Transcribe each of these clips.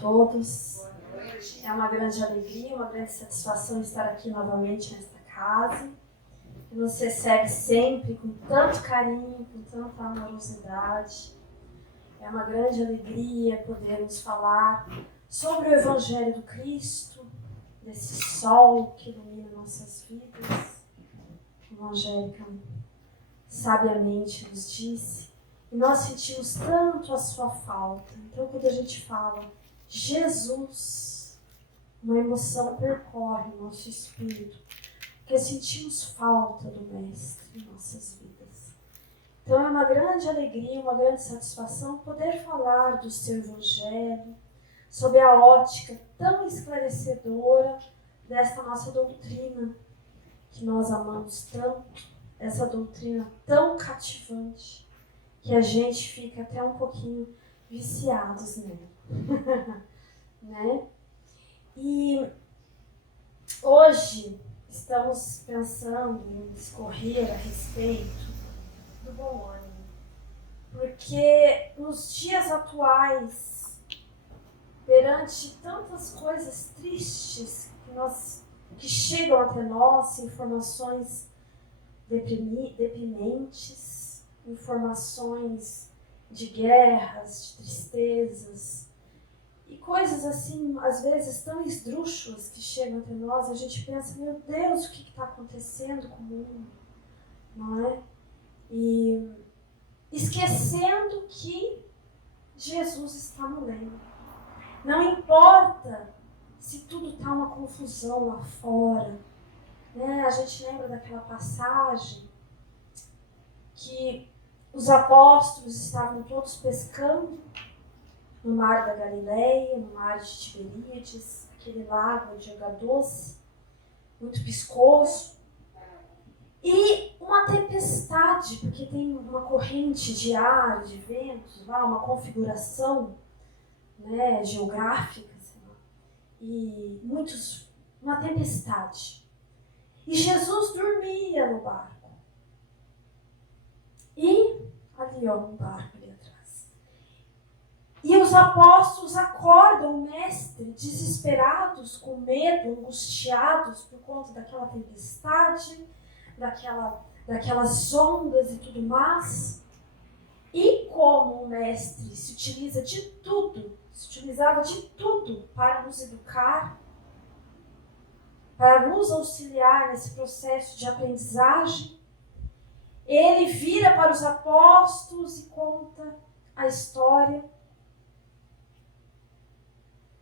todos. É uma grande alegria, uma grande satisfação estar aqui novamente nesta casa, que nos recebe sempre com tanto carinho, com tanta amorosidade. É uma grande alegria podermos falar sobre o Evangelho do Cristo, desse sol que ilumina nossas vidas. O Evangelho que sabiamente nos disse. E nós sentimos tanto a sua falta. Então, quando a gente fala de Jesus, uma emoção percorre o nosso espírito, porque sentimos falta do Mestre em nossas vidas. Então, é uma grande alegria, uma grande satisfação poder falar do seu Evangelho, sob a ótica tão esclarecedora desta nossa doutrina, que nós amamos tanto, essa doutrina tão cativante, que a gente fica até um pouquinho viciados nela. Né? E hoje estamos pensando em discorrer a respeito do bom ânimo, porque nos dias atuais, perante tantas coisas tristes que chegam até nós, informações deprimentes, informações de guerras, de tristezas e coisas assim, às vezes tão esdrúxulas que chegam até nós, a gente pensa, meu Deus, o que está acontecendo com o mundo? Não é? E esquecendo que Jesus está no leme. Não importa se tudo está uma confusão lá fora, né? A gente lembra daquela passagem que os apóstolos estavam todos pescando no mar da Galileia, no mar de Tiberíades, aquele lago de água doce, muito viscoso, e uma tempestade, porque tem uma corrente de ar, de ventos, uma configuração, né, geográfica, e uma tempestade. E Jesus dormia no barco. E ali, um barco ali atrás. E os apóstolos acordam o mestre, desesperados, com medo, angustiados por conta daquela tempestade, daquelas ondas e tudo mais. E como o mestre se utilizava de tudo para nos educar, para nos auxiliar nesse processo de aprendizagem, ele vira para os apóstolos e conta a história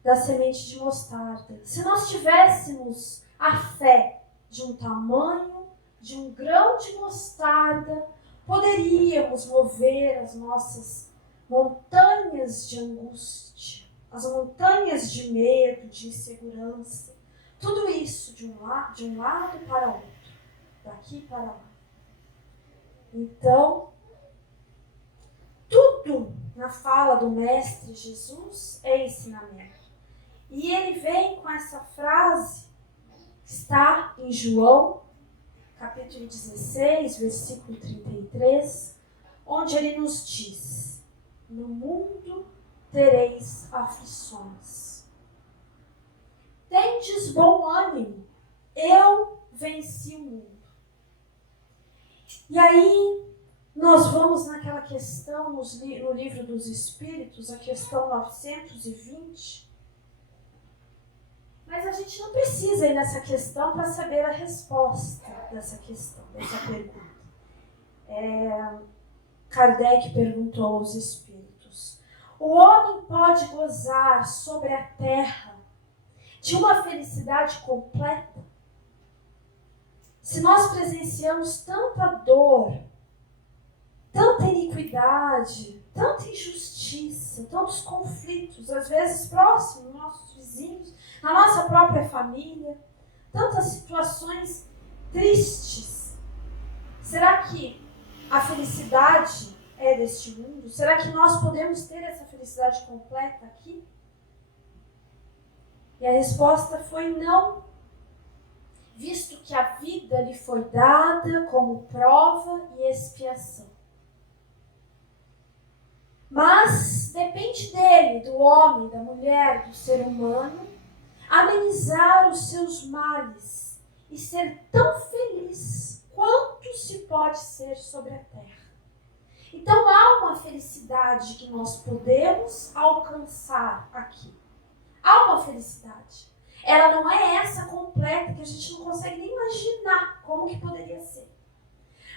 da semente de mostarda. Se nós tivéssemos a fé de um tamanho, de um grão de mostarda, poderíamos mover as nossas montanhas de angústia, as montanhas de medo, de insegurança. Tudo isso de um lado para outro, daqui para lá. Então, tudo na fala do Mestre Jesus é ensinamento. E ele vem com essa frase, que está em João, capítulo 16, versículo 33, onde ele nos diz: no mundo tereis aflições. Tendes bom ânimo, eu venci o mundo. E aí, nós vamos naquela questão, no livro dos Espíritos, a questão 920. Mas a gente não precisa ir nessa questão para saber a resposta dessa questão, dessa pergunta. Kardec perguntou aos Espíritos: o homem pode gozar sobre a terra de uma felicidade completa? Se nós presenciamos tanta dor, tanta iniquidade, tanta injustiça, tantos conflitos, às vezes próximos, nossos vizinhos, na nossa própria família, tantas situações tristes, será que a felicidade é deste mundo? Será que nós podemos ter essa felicidade completa aqui? E a resposta foi não, visto que a vida lhe foi dada como prova e expiação. Mas depende dele, do homem, da mulher, do ser humano, amenizar os seus males e ser tão feliz quanto se pode ser sobre a terra. Então há uma felicidade que nós podemos alcançar aqui. Há uma felicidade. Ela não é essa completa, que a gente não consegue nem imaginar como que poderia ser.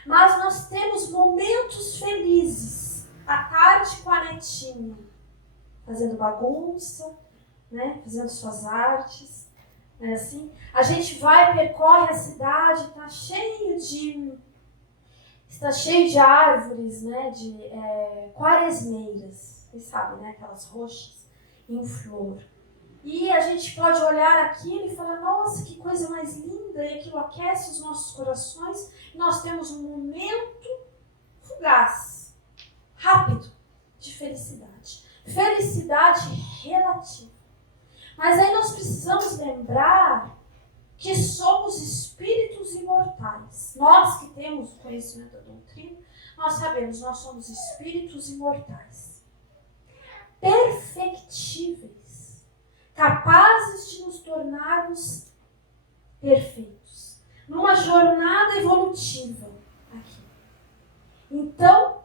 Mas nós temos momentos felizes. À tarde com a netinha, fazendo bagunça, né? Fazendo suas artes. Né? Assim, a gente vai, percorre a cidade, está cheio de árvores, né? De quaresmeiras. Vocês sabem, né? Aquelas roxas em flor. E a gente pode olhar aquilo e falar, nossa, que coisa mais linda, e aquilo aquece os nossos corações. E nós temos um momento fugaz, rápido, de felicidade. Felicidade relativa. Mas aí nós precisamos lembrar que somos espíritos imortais. Nós que temos o conhecimento da doutrina, nós sabemos, nós somos espíritos imortais. Perfectíveis. Capazes de nos tornarmos perfeitos. Numa jornada evolutiva aqui. Então,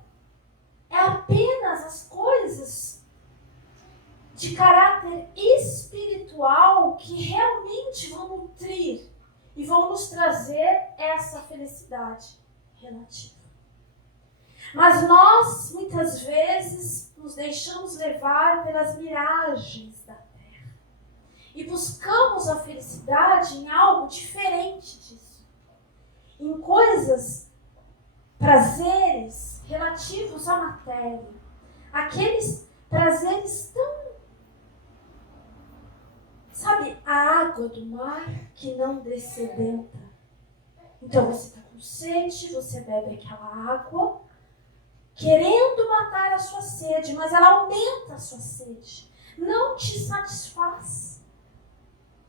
é apenas as coisas de caráter espiritual que realmente vão nutrir e vão nos trazer essa felicidade relativa. Mas nós, muitas vezes, nos deixamos levar pelas miragens da terra e buscamos a felicidade em algo diferente disso. Em coisas, prazeres relativos à matéria. Aqueles prazeres tão... Sabe, a água do mar que não dessedenta. Então você está com sede, você bebe aquela água, querendo matar a sua sede, mas ela aumenta a sua sede. Não te satisfaz.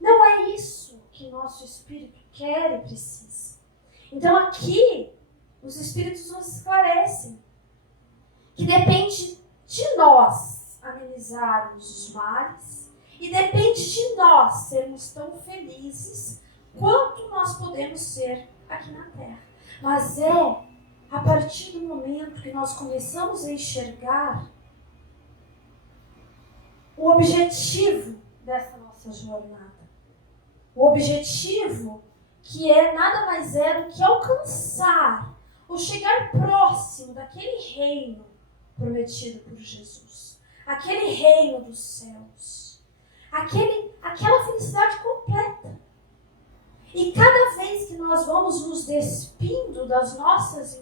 Não é isso que nosso espírito quer e precisa. Então aqui, os espíritos nos esclarecem que depende de nós amenizarmos os males e depende de nós sermos tão felizes quanto nós podemos ser aqui na Terra. Mas é a partir do momento que nós começamos a enxergar o objetivo dessa nossa jornada. O objetivo que nada mais é do que alcançar ou chegar próximo daquele reino prometido por Jesus. Aquele reino dos céus. Aquela felicidade completa. E cada vez que nós vamos nos despindo das nossas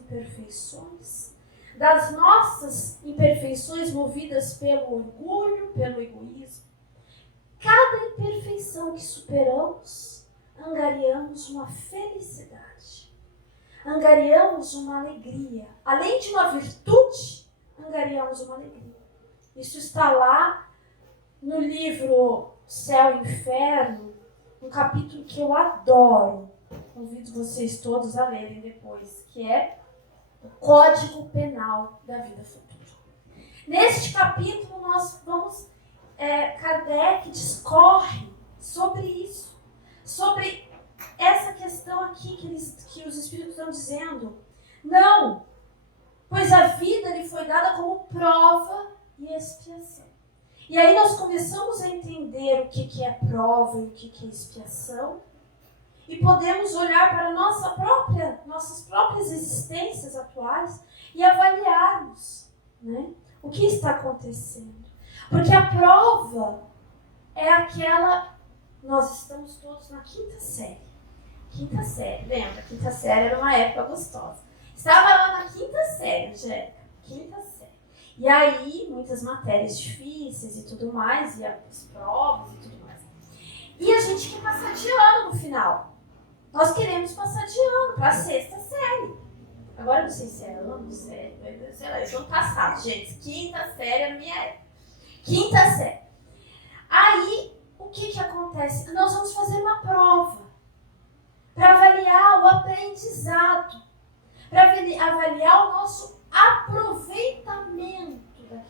imperfeições movidas pelo orgulho, pelo egoísmo, cada imperfeição que superamos, angariamos uma felicidade, angariamos uma alegria. Além de uma virtude, angariamos uma alegria. Isso está lá no livro Céu e Inferno, um capítulo que eu adoro. Convido vocês todos a lerem depois, que é o Código Penal da Vida Futura. Neste capítulo nós vamos, Kardec discorre sobre isso, sobre essa questão aqui que os espíritos estão dizendo. Não, pois a vida lhe foi dada como prova e expiação. E aí nós começamos a entender o que é prova e o que é expiação. E podemos olhar para nossas próprias existências atuais e avaliarmos, né, o que está acontecendo. Porque a prova é aquela... Nós estamos todos na quinta série. Quinta série, lembra? Quinta série era uma época gostosa. Estava lá na quinta série, Angélica. Quinta série. E aí, muitas matérias difíceis e tudo mais, e as provas e tudo mais. E a gente quer passar de ano no final. Nós queremos passar de ano para a sexta série. Agora eu não sei se é ano, sei lá, eles vão passar, gente. Quinta série é a minha época. Quinta série. Aí, o que acontece? Nós vamos fazer uma prova para avaliar o aprendizado, para avaliar o nosso aproveitamento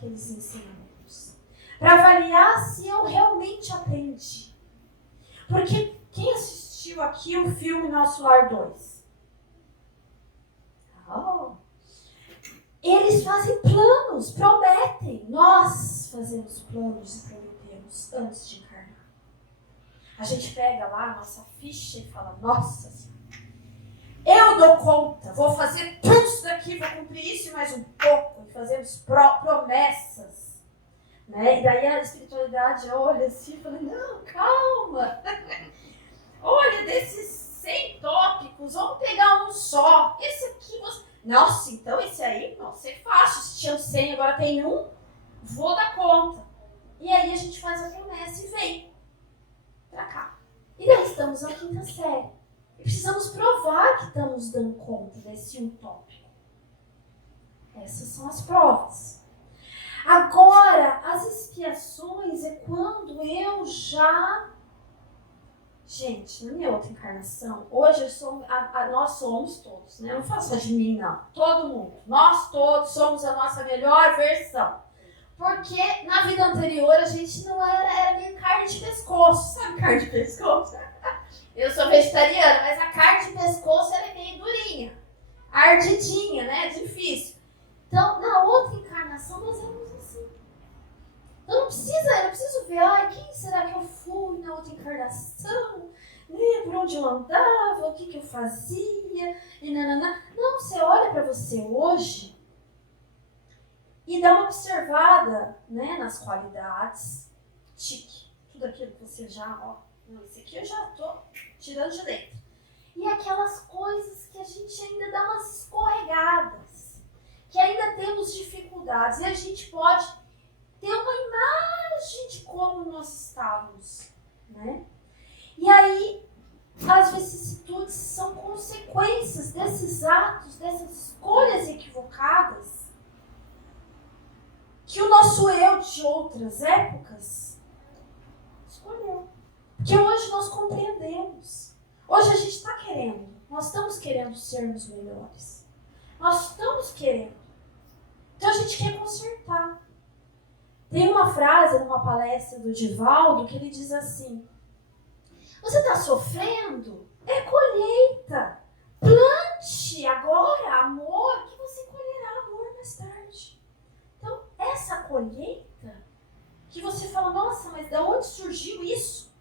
aqueles ensinamentos. Para avaliar se eu realmente aprendi. Porque quem assistiu aqui o filme Nosso Lar 2? Eles fazem planos, prometem. Nós fazemos planos e prometemos antes de encarnar. A gente pega lá a nossa ficha e fala, nossa Senhora, eu dou conta, vou fazer tudo isso daqui, vou cumprir isso e mais um pouco. E fazemos promessas. Né? E daí a espiritualidade olha assim e fala, não, calma. Olha, desses 100 tópicos, vamos pegar um só. Esse aqui, nossa, então esse aí, nossa, é fácil. Se tinha 100, agora tem um, vou dar conta. E aí a gente faz a promessa e vem pra cá. E daí estamos na 5ª série. E precisamos provar que estamos dando conta desse um tópico. Essas são as provas. Agora, as expiações é quando eu já... Gente, na minha outra encarnação, hoje nós somos todos, né? Eu não falo só de mim, não. Todo mundo. Nós todos somos a nossa melhor versão. Porque na vida anterior a gente não era meio carne de pescoço. Sabe carne de pescoço? Eu sou vegetariana, mas a carne de pescoço ela é meio durinha. Ardidinha, né? Difícil. Então, na outra encarnação nós éramos assim. Então eu não preciso ver, quem será que eu fui na outra encarnação? Né? Por onde eu andava, o que eu fazia, e nanana. Não, você olha para você hoje e dá uma observada, né, nas qualidades, tique, tudo aquilo que você já, esse aqui eu já estou tirando de dentro. E aquelas coisas que a gente ainda dá umas escorregadas, que ainda temos dificuldades, e a gente pode ter uma imagem de como nós estávamos, né? E aí, as vicissitudes são consequências desses atos, dessas escolhas equivocadas, que o nosso eu de outras épocas escolheu. Que hoje nós compreendemos. Hoje a gente está querendo. Nós estamos querendo sermos melhores. Nós estamos querendo. Então a gente quer consertar. Tem uma frase numa palestra do Divaldo que ele diz assim: você está sofrendo? É colheita. Plante agora amor, que você colherá amor mais tarde. Então, essa colheita, que você fala, nossa, mas de onde surgiu isso?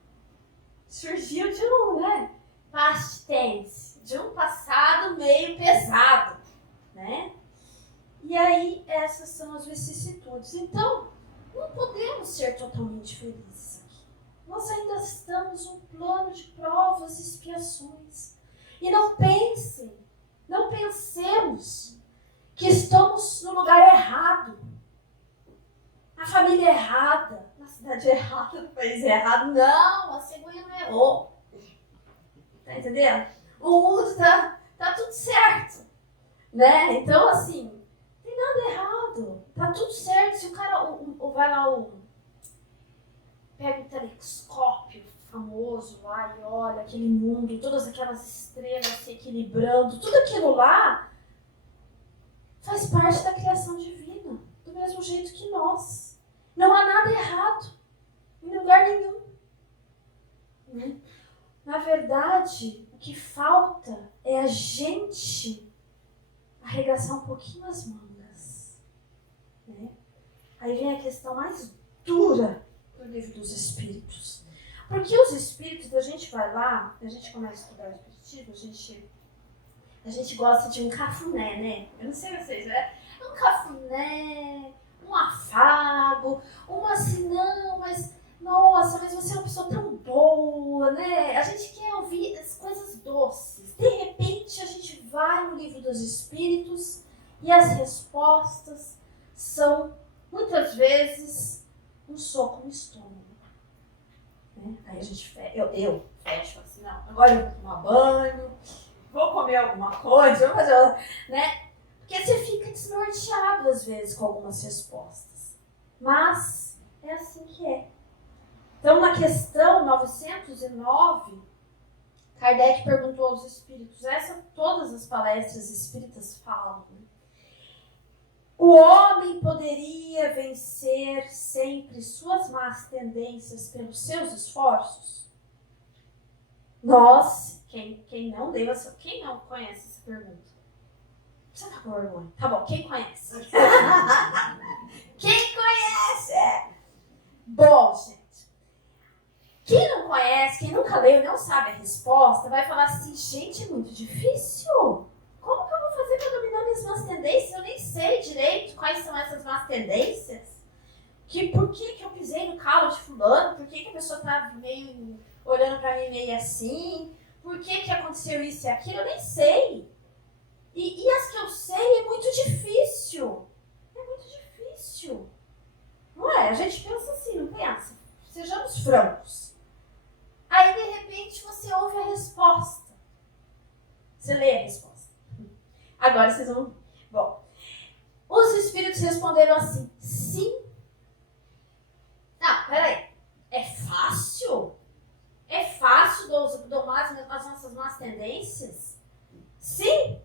Surgiu de né? Past tense, de um passado meio pesado, né? E aí, essas são as vicissitudes. Então, não podemos ser totalmente felizes aqui. Nós ainda estamos num plano de provas e expiações. E não pensemos que estamos no lugar errado, na família errada, na cidade errada, no país errado. Não, a cegonha não errou. Tá entendendo? O mundo tá tudo certo, né? Então, assim, não tem nada errado. Tá tudo certo. Se o cara vai lá, pega um telescópio famoso lá e olha aquele mundo, todas aquelas estrelas se equilibrando, tudo aquilo lá faz parte da criação divina, do mesmo jeito que nós. Não há nada errado, em lugar nenhum. Né? Na verdade, o que falta é a gente arregaçar um pouquinho as mangas. Né? Aí vem a questão mais dura do Livro dos Espíritos. Porque os Espíritos, a gente vai lá, a gente começa a estudar o Espiritismo, a gente gosta de um cafuné, né? Eu não sei vocês, né? Um cafuné, um afago, assim, não, mas, nossa, mas você é uma pessoa tão boa, né? A gente quer ouvir as coisas doces. De repente, a gente vai no Livro dos Espíritos e as respostas são, muitas vezes, um soco no estômago. Né? Aí a gente eu fecho assim, não, agora eu vou tomar banho, vou comer alguma coisa, vou fazer, né? Porque você fica desnorteado às vezes com algumas respostas. Mas é assim que é. Então, na questão 909, Kardec perguntou aos espíritos, todas as palestras espíritas falam, né? O homem poderia vencer sempre suas más tendências pelos seus esforços? Nós, quem não conhece essa pergunta? Você tá com vergonha? Tá bom, quem conhece? Quem conhece? Bom, gente, quem não conhece, quem nunca leu e não sabe a resposta, vai falar assim, gente, é muito difícil. Como que eu vou fazer para dominar minhas más tendências? Eu nem sei direito quais são essas más tendências. Por que eu pisei no calo de fulano? Por que a pessoa tá meio olhando para mim meio assim? Por que aconteceu isso e aquilo? Eu nem sei. E as que eu sei é muito difícil. É muito difícil. Não é? A gente pensa assim, não pensa? Sejamos francos. Aí, de repente, você ouve a resposta. Você lê a resposta. Agora vocês vão... Bom, os espíritos responderam assim, sim. Não, peraí. É fácil? É fácil domar as nossas más tendências? Sim.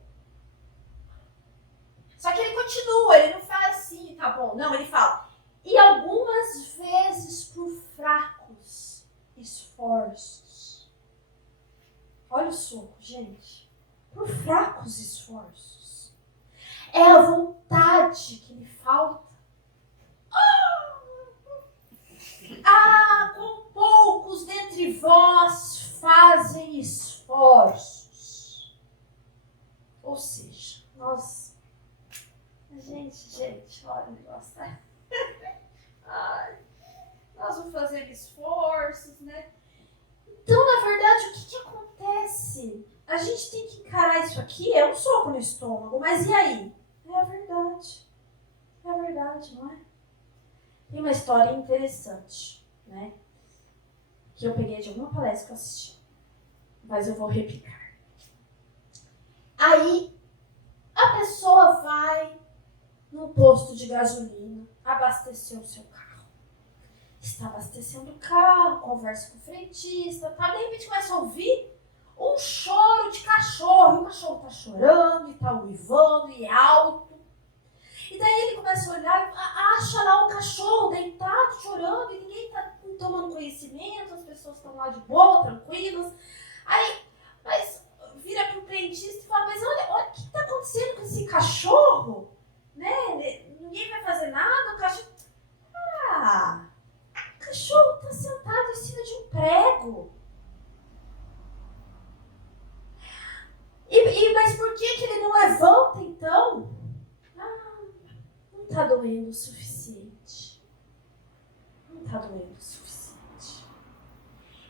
Só que ele continua, ele não fala assim, tá bom. Não, ele fala, e algumas vezes por fracos esforços. Olha o soco, gente. Por fracos esforços. É a vontade que lhe falta. Com poucos dentre vós fazem esforços. Ou seja, Gente, olha o negócio, tá? Ai, nós vamos fazer esforços, né? Então, na verdade, o que acontece? A gente tem que encarar isso aqui, é um soco no estômago, mas e aí? É a verdade, não é? Tem uma história interessante, né? Que eu peguei de alguma palestra que eu assisti, mas eu vou replicar. Aí, a pessoa vai no posto de gasolina, abastecer o seu carro. Está abastecendo o carro, conversa com o frentista, tá? De repente começa a ouvir um choro de cachorro. O cachorro tá chorando, e tá uivando, e é alto. E daí ele começa a olhar e acha lá o cachorro deitado, chorando, e ninguém tá tomando conhecimento, as pessoas estão lá de boa, tranquilas. Aí, mas vira pro frentista e fala, mas olha o que está acontecendo com esse cachorro? Né? Ninguém vai fazer nada, o cachorro... o cachorro está sentado em cima de um prego. Mas por que ele não levanta, então? Não está doendo o suficiente. Não está doendo o suficiente.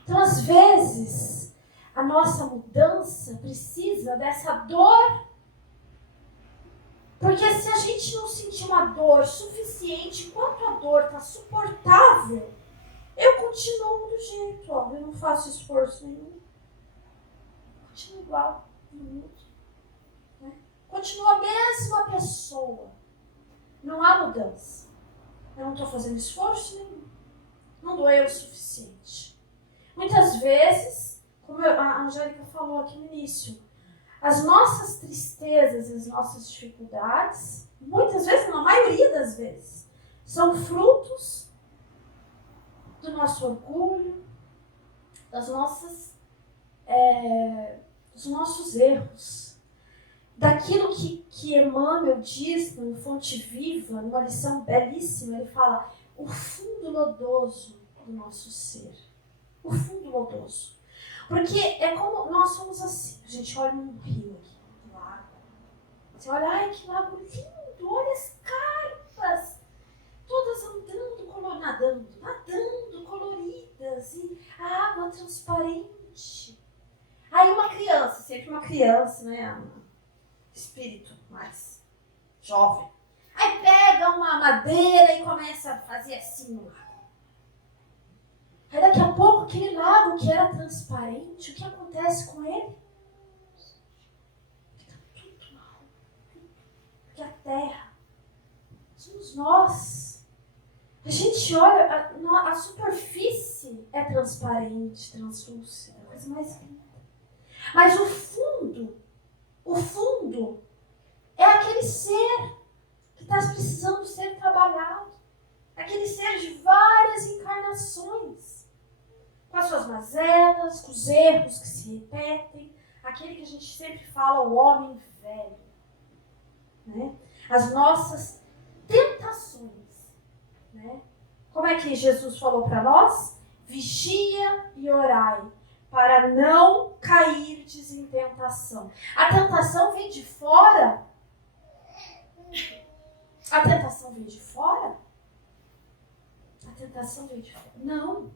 Então, às vezes, a nossa mudança precisa dessa dor. Porque se a gente não sentir uma dor suficiente, enquanto a dor está suportável, eu continuo do jeito, ó, eu não faço esforço nenhum. Continuo igual, não mudo. Né? Continua a mesma pessoa. Não há mudança. Eu não estou fazendo esforço nenhum. Não doeu o suficiente. Muitas vezes, como a Angélica falou aqui no início, as nossas tristezas e as nossas dificuldades, muitas vezes, na maioria das vezes, são frutos do nosso orgulho, dos nossos erros. Daquilo que Emmanuel diz no Fonte Viva, numa lição belíssima, ele fala o fundo lodoso do nosso ser. O fundo lodoso. Porque é como nós somos assim. A gente olha um rio aqui, um lago. Você olha, ai, que lago lindo, olha as carpas. Todas nadando, coloridas. E a água transparente. Aí uma criança, sempre uma criança, né? Espírito mais jovem. Aí pega uma madeira e começa a fazer assim no lago. Aí daqui a pouco aquele lago que era transparente, o que acontece com ele? Fica tudo mal. Porque a terra somos nós. A gente olha, a superfície é transparente, translúcida, é a coisa mais linda. Mas o fundo é aquele ser que está precisando ser trabalhado. Aquele ser de várias encarnações, com as suas mazelas, com os erros que se repetem, aquele que a gente sempre fala, o homem velho, né? As nossas tentações, né? Como é que Jesus falou para nós? Vigia e orai, para não cairdes em tentação. A tentação vem de fora? A tentação vem de fora? A tentação vem de fora? Não.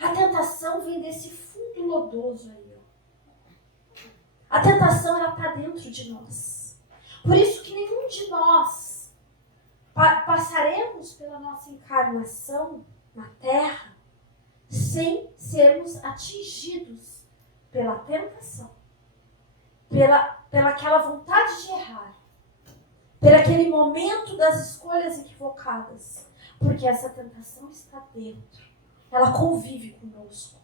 A tentação vem desse fundo lodoso aí. Ó. A tentação, ela está dentro de nós. Por isso que nenhum de nós passaremos pela nossa encarnação na Terra sem sermos atingidos pela tentação, pela aquela vontade de errar, por aquele momento das escolhas equivocadas, porque essa tentação está dentro, ela convive conosco.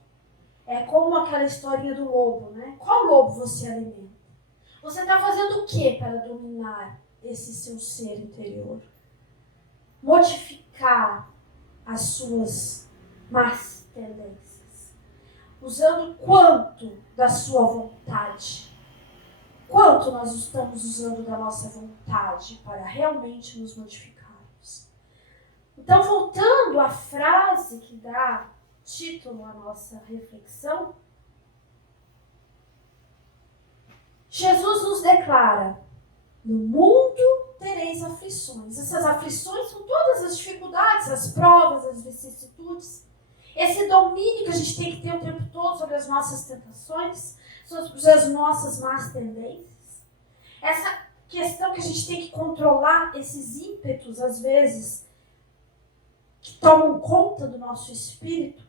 É como aquela historinha do lobo, né? Qual lobo você alimenta? Você está fazendo o que para dominar esse seu ser interior? Modificar as suas más tendências. Usando quanto da sua vontade? Quanto nós estamos usando da nossa vontade para realmente nos modificarmos? Então, voltando à frase que dá título à nossa reflexão, Jesus nos declara: no mundo tereis aflições. Essas aflições são todas as dificuldades, as provas, as vicissitudes. Esse domínio que a gente tem que ter o tempo todo sobre as nossas tentações, sobre as nossas más tendências. Essa questão que a gente tem que controlar esses ímpetos, às vezes, que tomam conta do nosso espírito.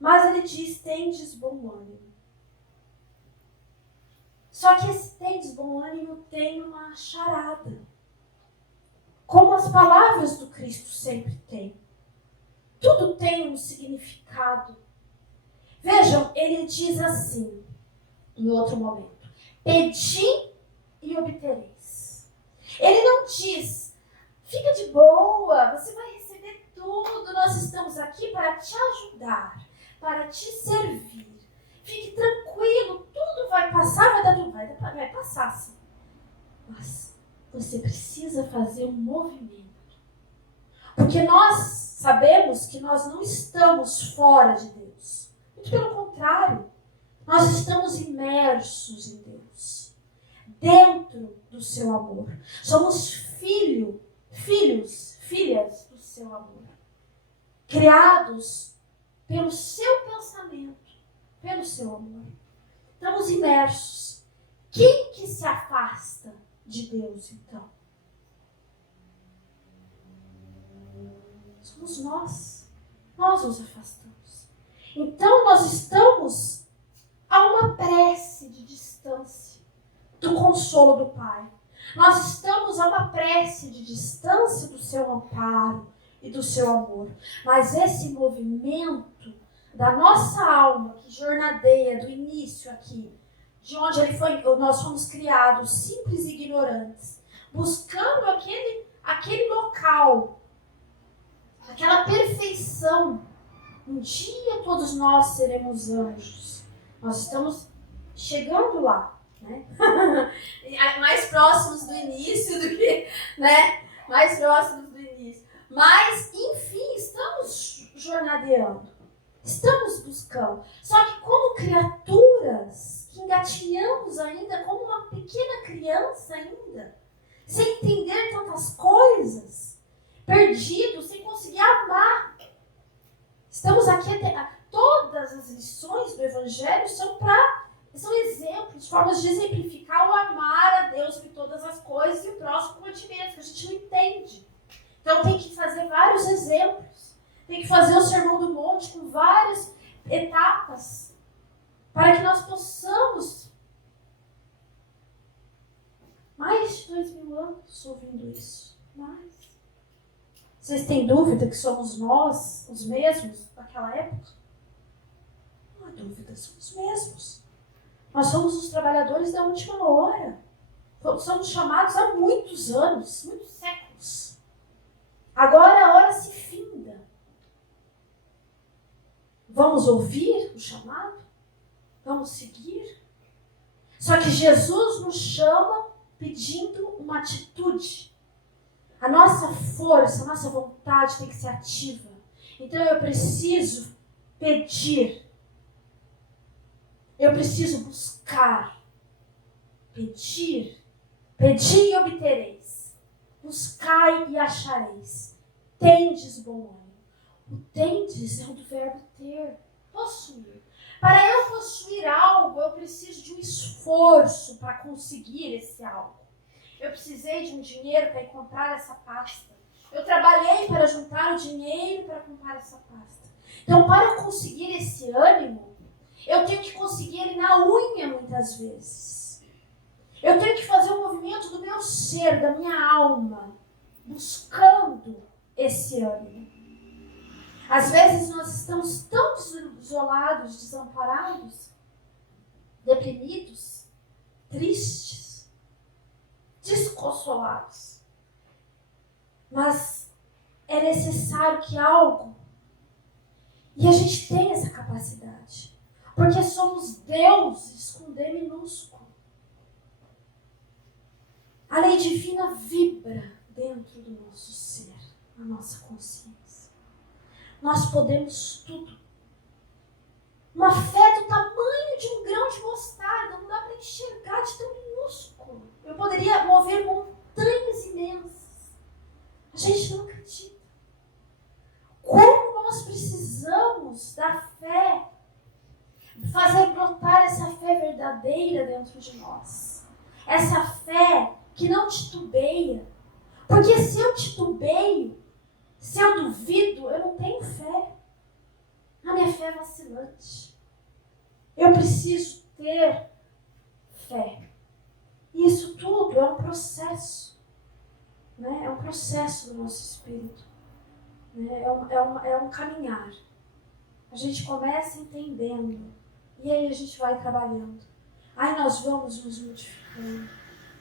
Mas ele diz: tendes bom ânimo. Só que esse tendes bom ânimo tem uma charada. Como as palavras do Cristo sempre têm. Tudo tem um significado. Vejam, ele diz assim, em outro momento: pedi e obtereis. Ele não diz: fica de boa, você vai receber tudo, nós estamos aqui para te ajudar, para te servir. Fique tranquilo, tudo vai passar, vai passar sim. Mas você precisa fazer um movimento. Porque nós sabemos que nós não estamos fora de Deus. Muito pelo contrário, nós estamos imersos em Deus. Dentro do seu amor. Somos filhos, filhas do seu amor. Criados pelo seu pensamento. Pelo seu amor. Estamos imersos. Quem que se afasta de Deus, então? Somos nós. Nós nos afastamos. Então, nós estamos a uma prece de distância do consolo do Pai. Nós estamos a uma prece de distância do seu amparo e do seu amor. Mas esse movimento da nossa alma, que jornadeia do início aqui, de onde nós fomos criados, simples e ignorantes, buscando aquele local, aquela perfeição. Um dia todos nós seremos anjos. Nós estamos chegando lá, né? Mais próximos do início do que, né? Mais próximos do início. Mas, enfim, estamos jornadeando. Estamos buscando. Só que como criaturas que engatinhamos ainda, como uma pequena criança ainda, sem entender tantas coisas, perdidos, sem conseguir amar. Estamos aqui todas as lições do Evangelho são exemplos, formas de exemplificar o amar a Deus sobre todas as coisas e o próximo como a ti mesmo, que a gente não entende. Então tem que fazer vários exemplos. Tem que fazer o Sermão do Monte com várias etapas para que nós possamos, mais de 2000 anos ouvindo isso. Mas vocês têm dúvida que somos nós os mesmos daquela época? Não há dúvida, somos os mesmos. Nós somos os trabalhadores da última hora. somos chamados há muitos anos, muitos séculos. Agora a hora se finda. Vamos ouvir o chamado? Vamos seguir? Só que Jesus nos chama pedindo uma atitude. A nossa força, a nossa vontade tem que ser ativa. Então eu preciso pedir. Eu preciso buscar. Pedir. Pedi e obtereis. Buscai e achareis. Tendes bom ânimo. O tendes é o do verbo ter. Possuir. Para eu possuir algo, eu preciso de um esforço para conseguir esse algo. Eu precisei de um dinheiro para ir comprar essa pasta. Eu trabalhei para juntar o dinheiro para comprar essa pasta. Então, para eu conseguir esse ânimo, eu tenho que conseguir ele na unha muitas vezes. Eu tenho que fazer um movimento do meu ser, da minha alma, buscando esse ânimo. Às vezes nós estamos tão isolados, desamparados, deprimidos, tristes, desconsolados. Mas é necessário que algo, e a gente tem essa capacidade, porque somos deuses com D minúsculo. A lei divina vibra dentro do nosso ser, na nossa consciência. Nós podemos tudo. Uma fé do tamanho de um grão de mostarda, não dá para enxergar de tão minúsculo. Eu poderia mover montanhas imensas. A gente não acredita. Como nós precisamos da fé, fazer brotar essa fé verdadeira dentro de nós. Essa fé que não titubeia. Porque se eu titubeio, se eu duvido, eu não tenho fé. A minha fé é vacilante. Eu preciso ter fé. E isso tudo é um processo. Né? É um processo do nosso espírito. Né? É um caminhar. A gente começa entendendo. E aí a gente vai trabalhando. Aí nós vamos nos modificando.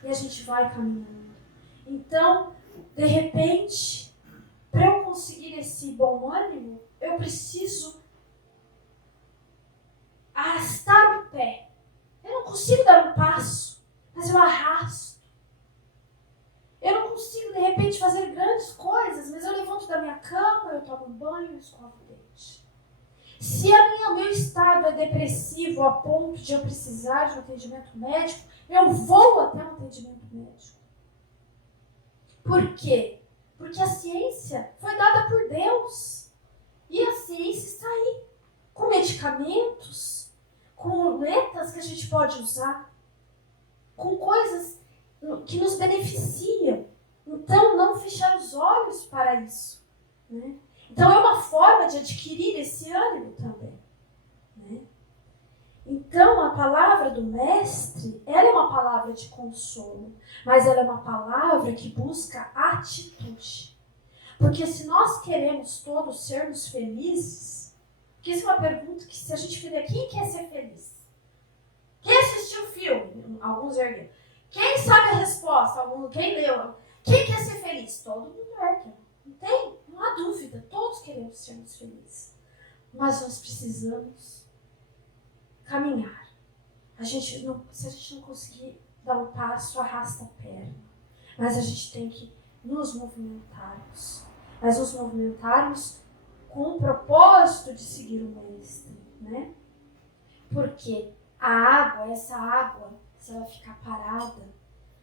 E a gente vai caminhando. Então, de repente, para eu conseguir esse bom ânimo, eu preciso arrastar o pé. Eu não consigo dar um passo, mas eu arrasto. Eu não consigo, de repente, fazer grandes coisas, mas eu levanto da minha cama, eu tomo um banho e escovo o dente. Se o meu estado é depressivo a ponto de eu precisar de um atendimento médico, eu vou até um atendimento médico. Por quê? Porque a ciência foi dada por Deus. E a ciência está aí, com medicamentos, com muletas que a gente pode usar, com coisas que nos beneficiam. Então, não fechar os olhos para isso. Né? Então, é uma forma de adquirir esse ânimo também. Né? Então, a palavra do Mestre, ela é uma palavra de consolo, mas ela é uma palavra que busca atitude. Porque se nós queremos todos sermos felizes, porque isso é uma pergunta que se a gente fizer, quem quer ser feliz? Quem assistiu o filme? Alguns ergueram. Quem sabe a resposta? Quem leu? Quem quer ser feliz? Todo mundo ergue. Não há dúvida, todos queremos sermos felizes. Mas nós precisamos caminhar. Se a gente não conseguir dar um passo, arrasta a perna. Mas a gente tem que nos movimentarmos. Mas nos movimentarmos com o propósito de seguir o Mestre. Né? Porque essa água, se ela ficar parada,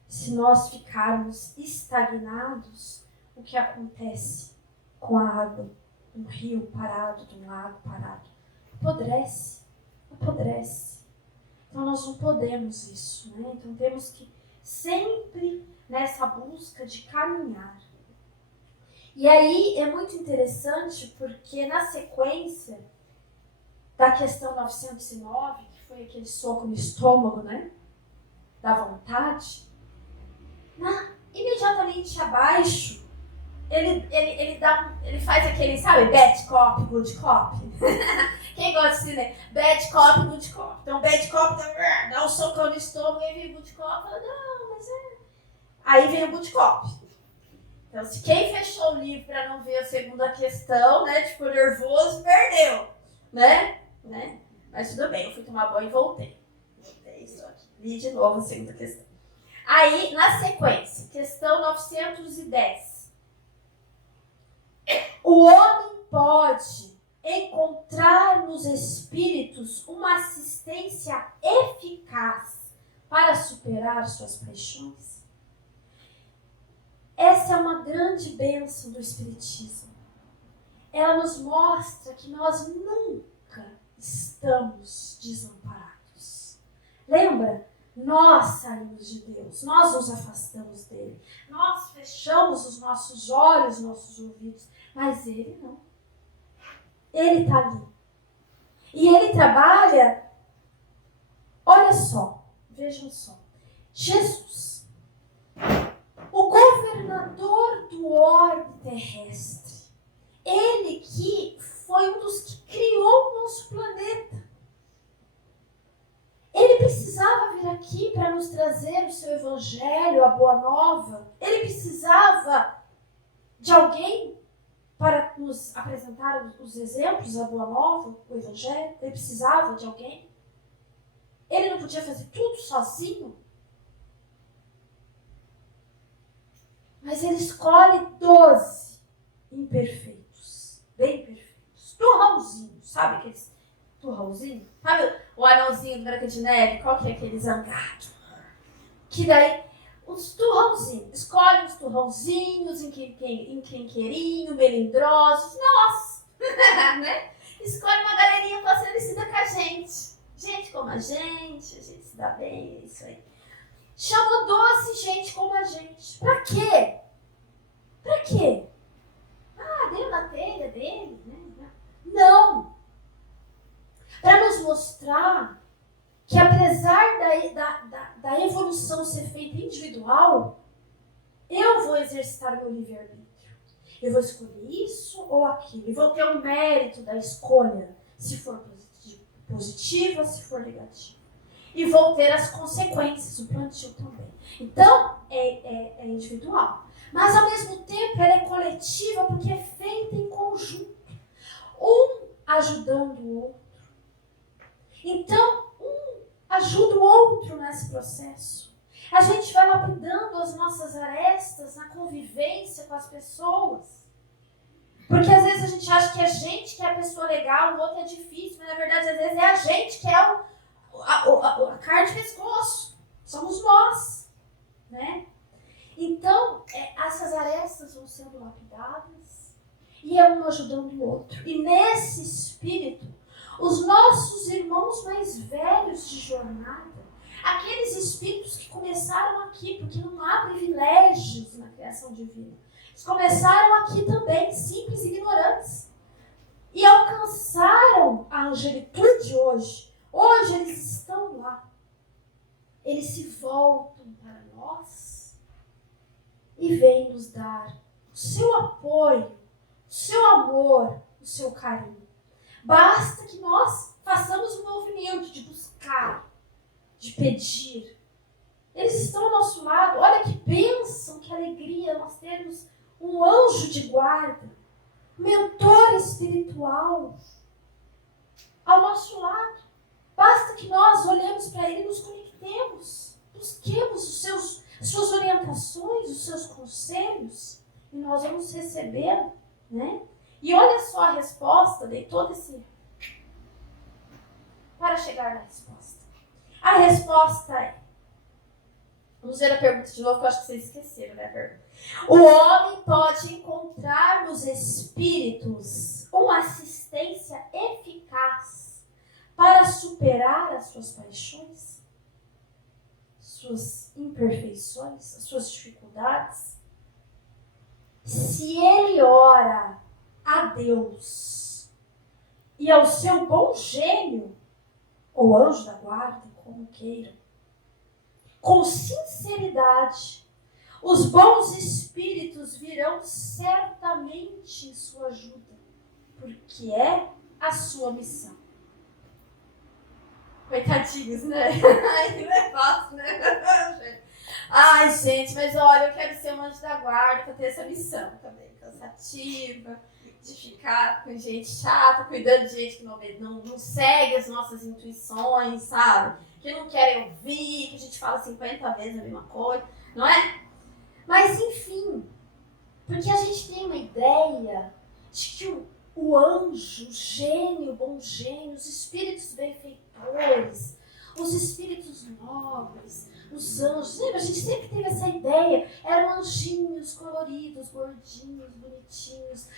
se nós ficarmos estagnados, o que acontece com a água? Um rio parado, de um lago parado. Apodrece. Então nós não podemos isso, né? Então temos que sempre nessa busca de caminhar. E aí é muito interessante porque na sequência da questão 909, que foi aquele soco no estômago, né? Da vontade, imediatamente abaixo, ele faz aquele, sabe, bad cop, good cop. Quem gosta de cinema? Bad cop, good cop. Então, bad cop dá um socão no estômago e vem good cop fala, não, mas Aí vem o bootcamp. Então, se quem fechou o livro para não ver a segunda questão, né, tipo, nervoso, perdeu, né? Mas tudo bem, eu fui tomar banho e voltei. Isso aqui. Li de novo a segunda questão. Aí, na sequência, questão 910. O homem pode encontrar nos espíritos uma assistência eficaz para superar suas paixões? Essa é uma grande bênção do Espiritismo. Ela nos mostra que nós nunca estamos desamparados. Lembra? Nós saímos de Deus, nós nos afastamos dele, nós fechamos os nossos olhos, nossos ouvidos, mas ele não. Ele está ali. E ele trabalha, olha só, vejam só, Jesus, o governador do orbe terrestre, ele que foi um dos que criou o nosso planeta. Ele precisava vir aqui para nos trazer o seu evangelho, a boa nova. Ele precisava de alguém para nos apresentar os exemplos, a boa nova, o evangelho. Ele precisava de alguém. Ele não podia fazer tudo sozinho. Mas ele escolhe 12 imperfeitos, bem perfeitos, turrãozinhos, sabe aqueles turrãozinhos? Sabe o anãozinho do Branca de Neve? Qual que é aquele zangado? Que daí, os turrãozinhos, escolhe uns turrãozinhos, encrenqueirinho, melindrosos, nossa, né? Escolhe uma galerinha parecida com a gente. Gente como a gente se dá bem, é isso aí. Chamou 12 gente como a gente. Pra quê? Pra quê? Ah, deu na telha dele, né? Não. Para nos mostrar que apesar da evolução ser feita individual, eu vou exercitar meu livre-arbítrio. Eu vou escolher isso ou aquilo. E vou ter o mérito da escolha, se for positiva, se for negativa. E vou ter as consequências, o plantio também. Então, é individual. Mas, ao mesmo tempo, ela é coletiva porque é feita em conjunto. Um ajudando o outro. Então, um ajuda o outro nesse processo. A gente vai lapidando as nossas arestas na convivência com as pessoas. Porque às vezes a gente acha que a gente que é a pessoa legal, o outro é difícil, mas na verdade às vezes é a gente que é a carne de pescoço. Somos nós, né? Então, essas arestas vão sendo lapidadas e é um ajudando o outro. E nesse espírito, os nossos irmãos mais velhos de jornada, aqueles espíritos que começaram aqui, porque não há privilégios na criação divina, eles começaram aqui também, simples e ignorantes, e alcançaram a angelitude hoje. Hoje eles estão lá. Eles se voltam para nós e vêm nos dar o seu apoio, o seu amor, o seu carinho. Basta que nós façamos um movimento de buscar, de pedir. Eles estão ao nosso lado. Olha que bênção, que alegria nós termos um anjo de guarda, um mentor espiritual ao nosso lado. Basta que nós olhemos para ele e nos conectemos. Busquemos suas orientações, os seus conselhos, e nós vamos receber, né? E olha só a resposta, dei todo esse... Para chegar na resposta. A resposta é... Vamos ver a pergunta de novo, que eu acho que vocês esqueceram, né, a pergunta. O homem pode encontrar nos espíritos uma assistência eficaz para superar as suas paixões, suas imperfeições, as suas dificuldades? Se ele ora a Deus e ao seu bom gênio, ou anjo da guarda, como queiram, com sinceridade, os bons espíritos virão certamente em sua ajuda, porque é a sua missão. Coitadinhos, né? Aí não é fácil, né? Ai, gente, mas olha, eu quero ser um anjo da guarda para ter essa missão também, cansativa, de ficar com gente chata, cuidando de gente que não segue as nossas intuições, sabe? Que não querem ouvir, que a gente fala 50 vezes a mesma coisa, não é? Mas, enfim, porque a gente tem uma ideia de que o anjo, o gênio, o bom gênio, os espíritos benfeitores, os espíritos nobres, os anjos, lembra? A gente sempre teve essa ideia. Eram anjinhos coloridos, gordinhos, bonitinhos,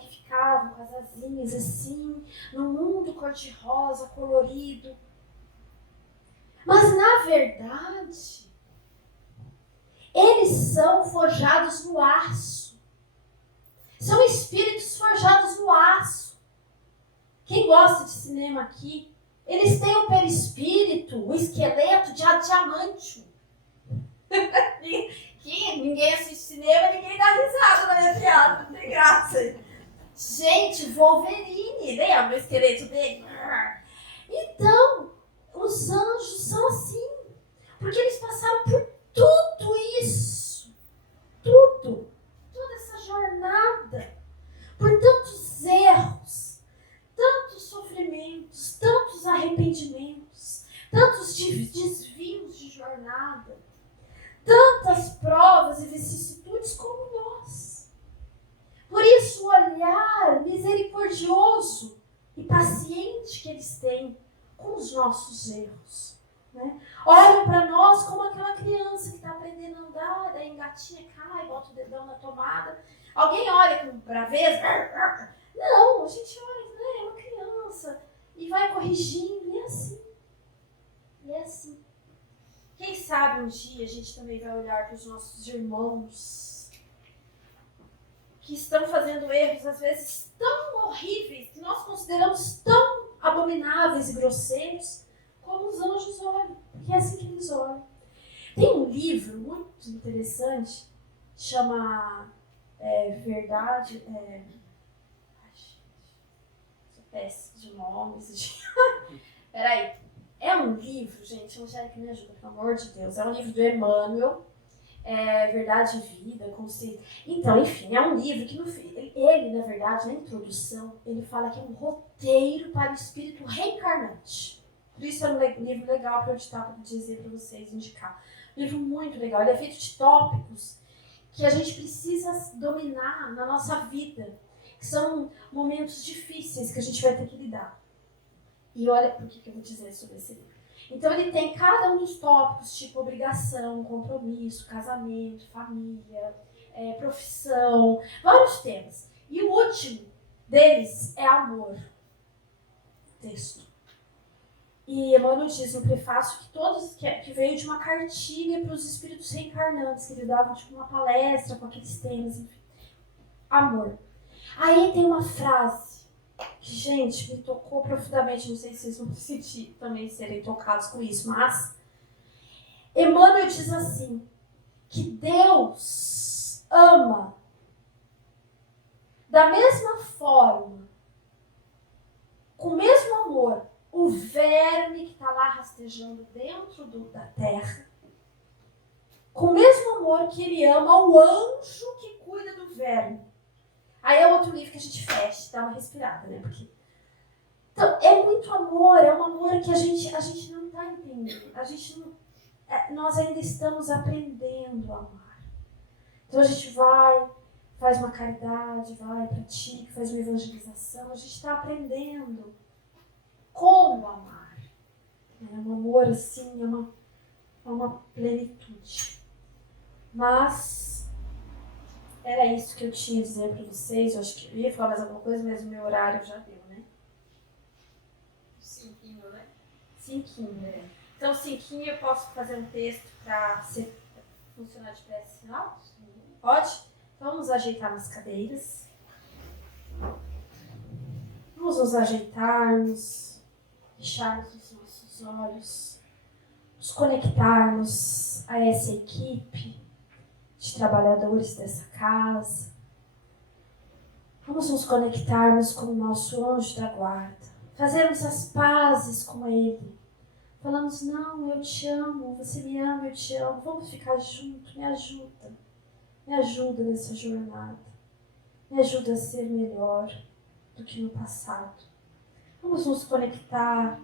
que ficavam com as asinhas assim, no mundo cor-de-rosa, colorido. Mas, na verdade, eles são forjados no aço. São espíritos forjados no aço. Quem gosta de cinema aqui, eles têm o perispírito, o esqueleto de adamantio. Que ninguém assiste cinema, ninguém dá risada na minha piada, não tem graça. Gente, Wolverine, lembra o esqueleto dele? Então, os anjos são assim, porque eles passaram por tudo isso, toda essa jornada, por tantos erros, tantos sofrimentos, tantos arrependimentos, tantos desvios de jornada, tantas provas e vicissitudes como nós. Por isso o olhar misericordioso e paciente que eles têm com os nossos erros, né? Olham para nós como aquela criança que está aprendendo a andar, daí engatinha, cai, bota o dedão na tomada. Alguém olha com braveza? Não, a gente olha, né? É uma criança e vai corrigindo, e é assim. E é assim. Quem sabe um dia a gente também vai olhar para os nossos irmãos que estão fazendo erros, às vezes, tão horríveis, que nós consideramos tão abomináveis e grosseiros, como os anjos olham, porque é assim que eles olham. Tem um livro muito interessante, chama Verdade... sou péssima de nomes. Peraí. É um livro, gente, Angélica, me ajuda, pelo amor de Deus. É um livro do Emmanuel, Verdade e Vida, Consciência. Então, enfim, é um livro que ele, na verdade, na introdução, ele fala que é um roteiro para o espírito reencarnante. Por isso é um livro legal para eu editar, para dizer para vocês, indicar. Um livro muito legal. Ele é feito de tópicos que a gente precisa dominar na nossa vida, que são momentos difíceis que a gente vai ter que lidar. E olha por que eu vou dizer sobre esse livro. Então ele tem cada um dos tópicos, tipo obrigação, compromisso, casamento, família, profissão, vários temas. E o último deles é amor. Texto. E Emmanuel diz no prefácio que veio de uma cartilha para os espíritos reencarnantes, que ele dava tipo uma palestra com aqueles temas, enfim. Amor. Aí tem uma frase que, gente, me tocou profundamente, não sei se vocês vão sentir também serem tocados com isso, mas Emmanuel diz assim, que Deus ama da mesma forma, com o mesmo amor, o verme que está lá rastejando dentro da terra, com o mesmo amor que ele ama o anjo que cuida do verme. Aí é outro livro que a gente fecha, dá uma respirada, né? Porque... Então, é muito amor, é um amor que a gente não está entendendo. Nós ainda estamos aprendendo a amar. Então a gente vai, faz uma caridade, vai, pratica, faz uma evangelização. A gente está aprendendo como amar. É um amor assim, é uma plenitude. Mas... era isso que eu tinha a dizer para vocês. Eu acho que eu ia falar mais alguma coisa, mas o meu horário já deu, né? 5, né? 5, né? Então, 5 eu posso fazer um texto para funcionar de prece final? Pode? Então, vamos ajeitar nas cadeiras. Vamos nos ajeitarmos, fecharmos os nossos olhos, nos conectarmos a essa equipe de trabalhadores dessa casa. Vamos nos conectarmos com o nosso anjo da guarda, fazermos as pazes com ele, Falamos, não, eu te amo, você me ama, eu te amo, vamos ficar juntos, me ajuda nessa jornada, me ajuda a ser melhor do que no passado. Vamos nos conectar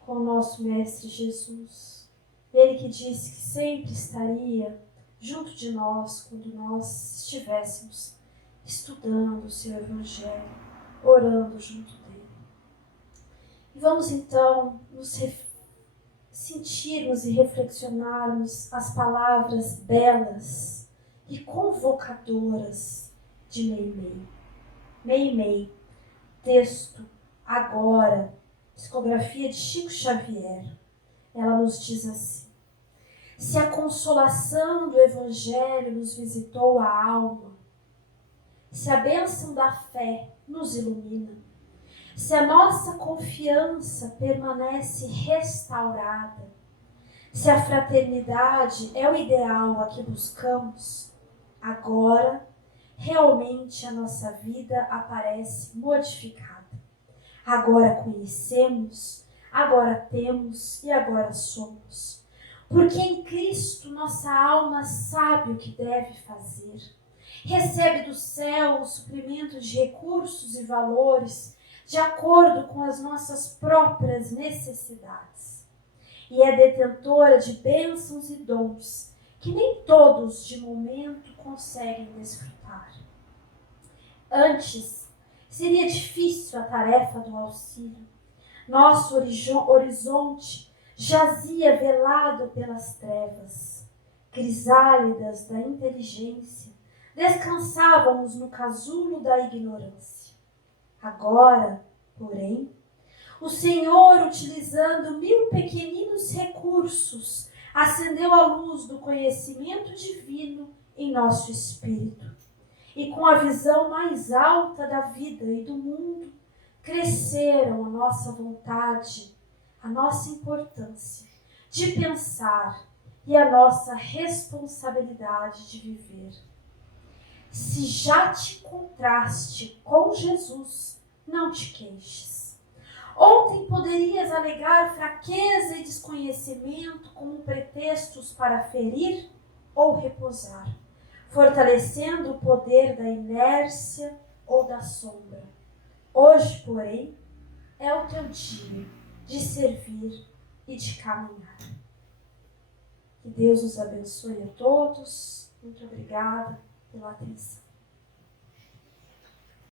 com o nosso Mestre Jesus. Ele que disse que sempre estaria junto de nós quando nós estivéssemos estudando o seu Evangelho, orando junto dele. E vamos então nos sentirmos e reflexionarmos as palavras belas e convocadoras de Meimei. Meimei, texto, agora, psicografia de Chico Xavier. Ela nos diz assim: se a consolação do Evangelho nos visitou a alma, se a bênção da fé nos ilumina, se a nossa confiança permanece restaurada, se a fraternidade é o ideal a que buscamos, agora realmente a nossa vida aparece modificada. Agora conhecemos, agora temos e agora somos. Porque em Cristo nossa alma sabe o que deve fazer. Recebe do céu o suprimento de recursos e valores de acordo com as nossas próprias necessidades. E é detentora de bênçãos e dons que nem todos de momento conseguem desfrutar. Antes, seria difícil a tarefa do auxílio. Nosso horizonte jazia velado pelas trevas. Crisálidas da inteligência, descansávamos no casulo da ignorância. Agora, porém, o Senhor, utilizando 1000 pequeninos recursos, acendeu a luz do conhecimento divino em nosso espírito. E com a visão mais alta da vida e do mundo, cresceram a nossa vontade, a nossa importância de pensar e a nossa responsabilidade de viver. Se já te encontraste com Jesus, não te queixes. Ontem poderias alegar fraqueza e desconhecimento como pretextos para ferir ou repousar, fortalecendo o poder da inércia ou da sombra. Hoje, porém, é o teu dia de servir e de caminhar. Que Deus nos abençoe a todos. Muito obrigada pela atenção.